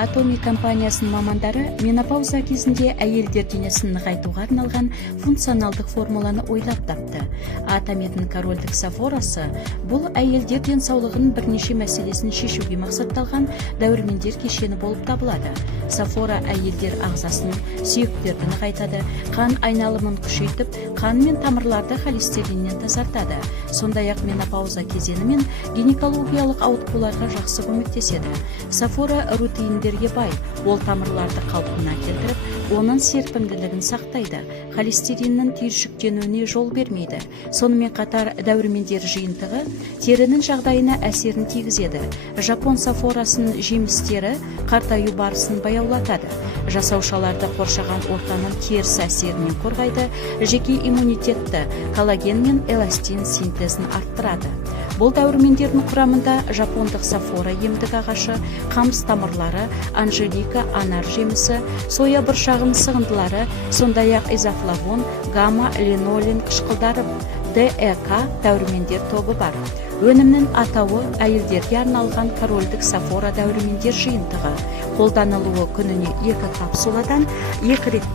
Atomi компаниясының мамандары менопауза кезінде әйелдер денесін нығайтуға арналған функционалдық формуланы ойлап тапты. Атометтің корольдік сафорасы бұл әйелдер денсаулығының бірнеше мәселесін шешуге мақсатталған дәрумендер кешені болып табылады. Сафора әйелдер ағзасын, сүйектерді нығайтады, қан айналымын күшейтіп, қан мен тамырларды холестериннен тазартады. Сондай-ақ менопауза кезеңі мен гинекологиялық ауытқуларға жақсы көмектеседі. Сафора рутеиндерге бай, ол тамырларды қалпына келтіріп, оның серпімділігін сақтайды, холестериннің түйіршіктенуіне жол бермейді. Сонымен қатар дәрумендер жиынтығы терінің жағдайына әсерін тигізеді. Жапон сафорасының жемістері қартаю барысын баяулатады. Жасаушаларды қоршаған ортаның теріс әсерінен қорғайды, жеке иммунитетті, коллаген мен эластин синтезін арттырады. Бұл дәрумендердің құрамында жапондық сафора емдік ағашы, қамыс тамырлары, анжелика, анар жемісі, соя бұршағының сығындылары, сондай-ақ изофлавон, гамма, линолин қышқылдары, ДЭК дәрумендер тобы бар. Өнімнің атауы әйелдерге арналған корольдік сафора дәрумендер жиынтығы. Қолданылуы күніне 2 капсуладан 2 ретте